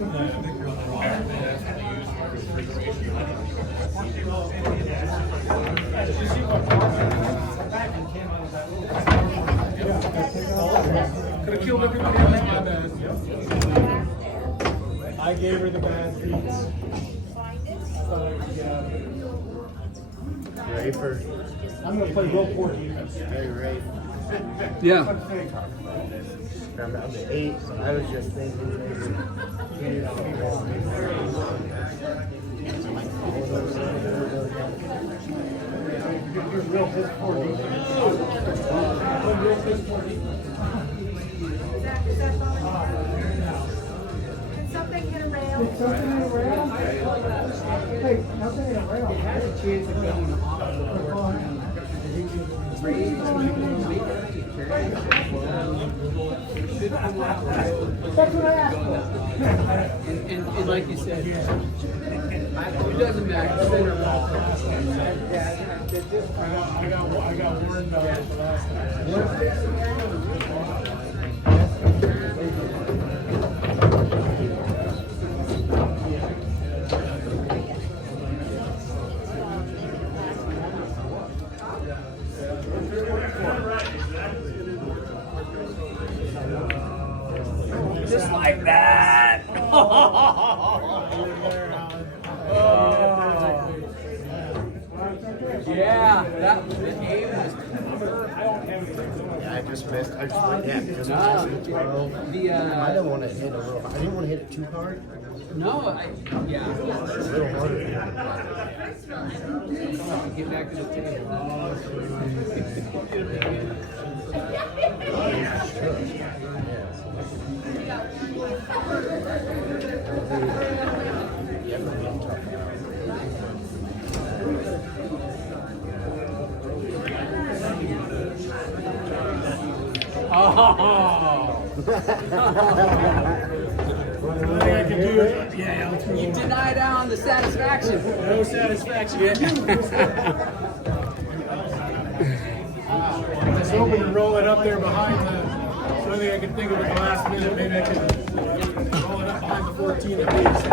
Could have killed everybody else, my bad. I gave her the bad beats. I thought I could get out of it. Ready for? I'm going to play real poor defense. Are you ready? Yeah. I'm down to 8, so I was just thinking maybe get it on the wall. You're real piss poor defense. Real piss poor defense. Can something hit a rail? Did something in a rail? Hey, nothing in a rail. It has a chance of being off That's what I asked for. and like you said, it doesn't matter. Center ball. I got warned about it the last time. Just like that. Yeah, that was the game. Yeah, I just missed. I just went, yeah, just missed 12. I didn't want to hit a little. I didn't want to hit it too hard. No, yeah. A little harder. Get back to the table. Oh! Nothing I can do it. Yeah, You denied out on the satisfaction. no satisfaction. I was hoping to roll it up there behind the. The only thing I could think of at the last minute, maybe I could roll it up behind the 14 at least.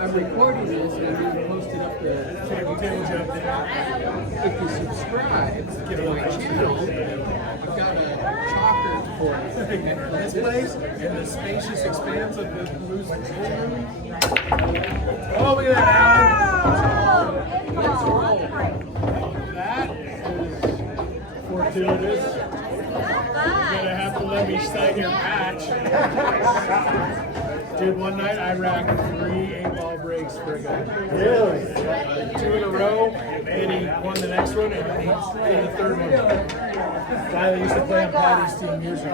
I'm recording this and I'm going to post it up there. If you subscribe to my channel, I've got a chalker for This place in the spacious expanse of the Moose room. Oh, look at that, Alan. That is fortuitous. You're gonna have to let me sign your patch. Dude, one night I racked 3 8-ball breaks for a guy. Really? 2 in a row, and he won the next one, and he won the third one. Guy that used to play on Patty's team years ago.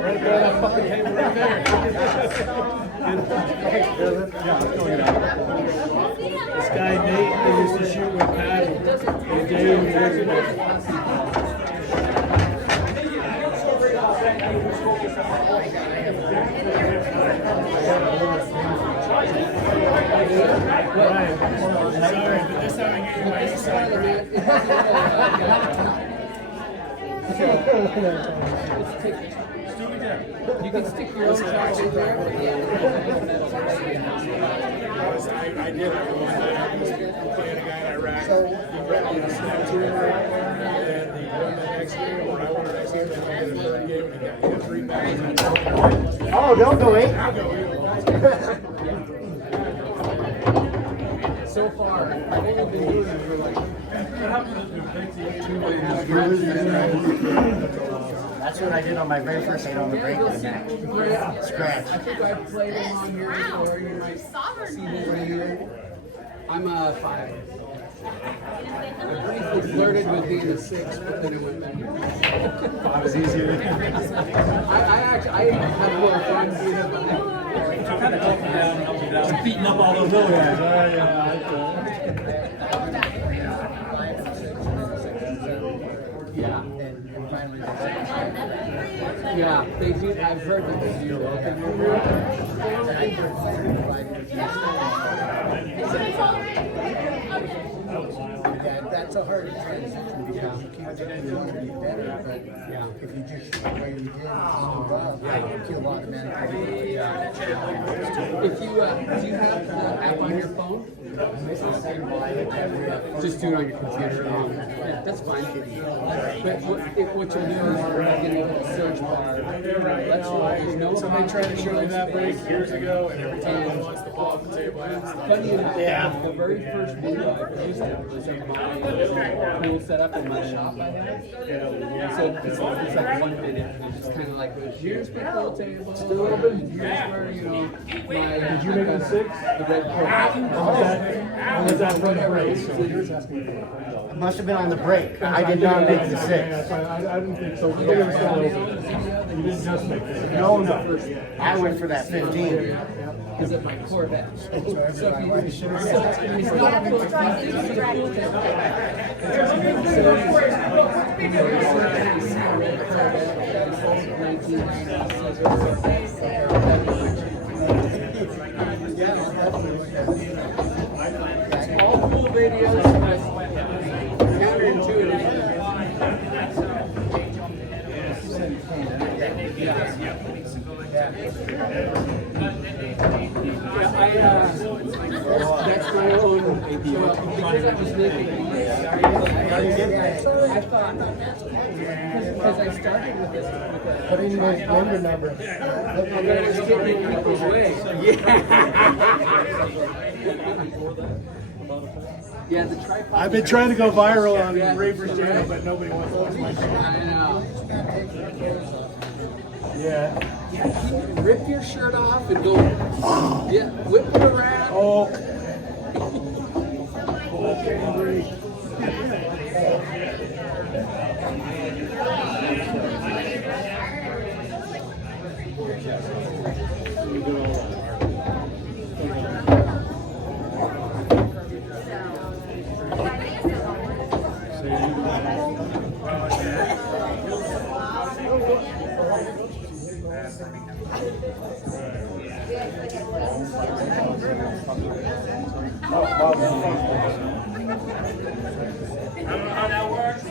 Right there, that fucking table right there. This guy Nate that used to shoot with Patty, and Dave years ago. Right. Sorry, but this time I gave you my inside grip. You can stick your own chalker there. I did it one night. I was playing a guy in Iraq. He snapped 2 in a row, and he won the next game, or I won the next game, and I did a third game, and he got 3 matches. Oh, don't go in. I'll go. So far, I've only been doing it for like That's what I did on my very first 8 on the break. Scratch. I think I've played him on here before. You might see him. I'm a 5. I briefly flirted with being a 6, but then it went back. 5 is easier. I have more fun being a 5. Kind of up and down and up and down. Beating up all those little guys. Yeah. Yeah, they do. I've heard that they do. That's a hard transition because you keep getting better, but if you just shoot where you did, you'll automatically. If you do you have the app on your phone? Just do it on your computer. Yeah, that's fine. But what you'll do is you're getting a search bar. Let's there's no. Somebody tried to show me that break years ago, and every time he wants to fall off the table, I have to stop. Funny enough, the very first video I produced was of my pool setup in my shop I had. So it's like 1 minute. It's kind of like, here's my pool table. Still open? Here's where, you know, my... Did you make it a 6? The red carpet. Was that from the race? It must have been on the break. I did not make the 6. I didn't think so. You didn't just make it. No. I went for that 15. Is it my Corvette? So if you, it's not a pool, it's not a pool table. All pool videos, counterintuitive. That's my own. Because I was making these, I thought, because I started with this. Put in your member number. But I was getting people's way. Yeah, the tripod. I've been trying to go viral on Raver's channel, but nobody wants to watch my channel. I know. Yeah. Rip your shirt off and go. Yeah, whip it around. Oh. How that works?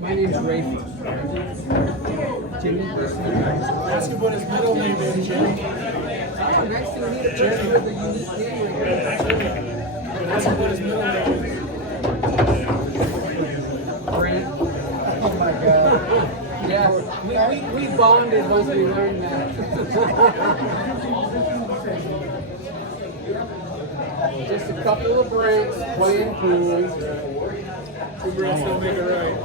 My name's Rafe. Jimmy. Ask him what his middle name is, Jimmy. Oh, nice to meet you. Person with a unique name. Ask him what his middle name is. Brent. Oh my God. Yeah, we bonded once we learned that. Just a couple of Brents playing pool. Two breaths don't make it right.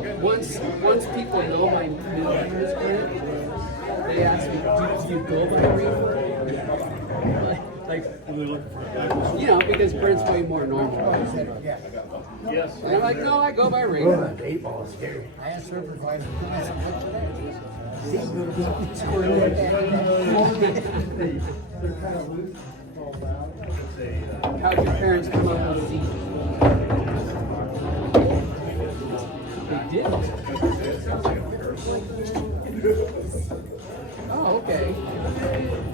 Good. once people know my middle name is Brent, they ask me, do you go by Reaper? Like, you know, because Brent's way more normal. Yeah. And I'm like, no, I go by Reaper. I asked supervisor, I said, what's your name? How'd your parents come up with Z? They didn't. Oh, okay.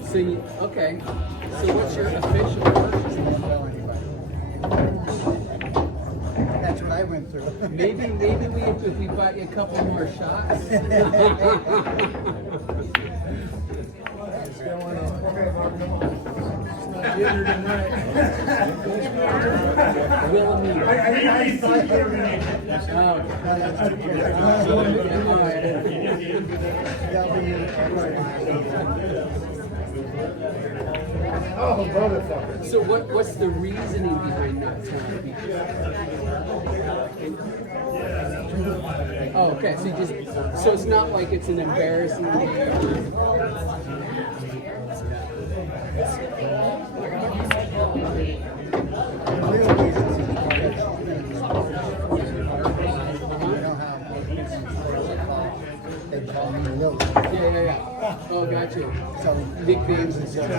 So okay. So what's your official version? That's what I went through. Maybe if we buy you a couple more shots. Wilhelmina. I thought they were gonna. Oh, motherfucker. So what's the reasoning behind not telling people? Oh, okay. So it's not like it's an embarrassing name. They call me Lil. Yeah. Oh, got you. So Nicknames and stuff.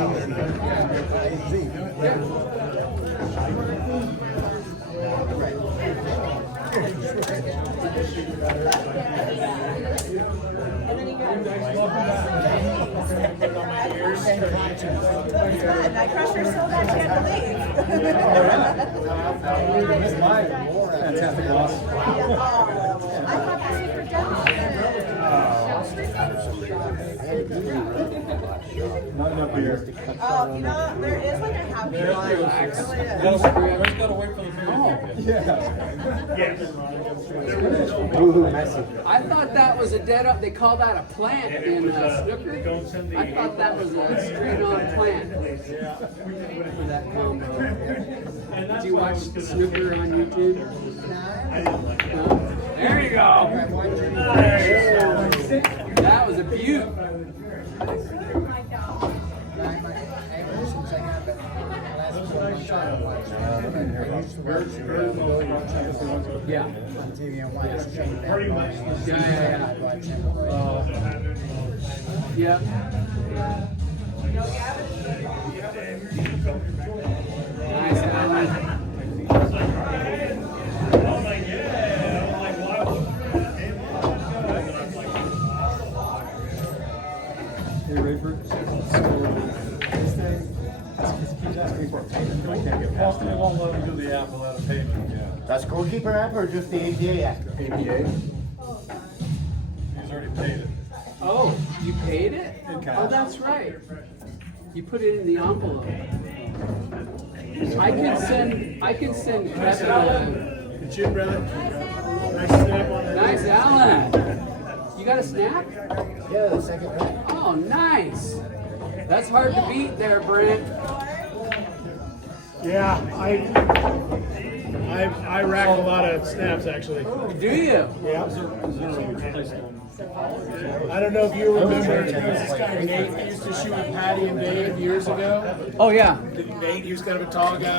I crushed her so bad she had to leave. Fantastic loss. I thought that was for Not enough beer. Oh, you know, there is like a happy line. Gotta wait for the I thought that was a dead up. They call that a plant in snooker. I thought that was a straight-on plant for that combo. Do you watch snooker on YouTube? No? There you go. That was a beaut. Yeah. On TV and watch Shane Yeah. Nice, Alan. Hey, Rayford. They won't let me do the app without a payment. Yeah. That's scorekeeper app or just the APA app? APA. He's already paid it. Oh, you paid it? In cash. Oh, that's right. You put it in the envelope. I can send Kevin a It's you, brother. Nice snap on that. nice Alan. You got a snap? Yeah, the second one. Oh, nice. That's hard to beat there, Brent. Yeah, I rack a lot of snaps actually. Do you? Yeah. I don't know if you remember, there was this guy Nate that used to shoot with Patty and Dave years ago. Oh, yeah. Nate used to have a tall guy.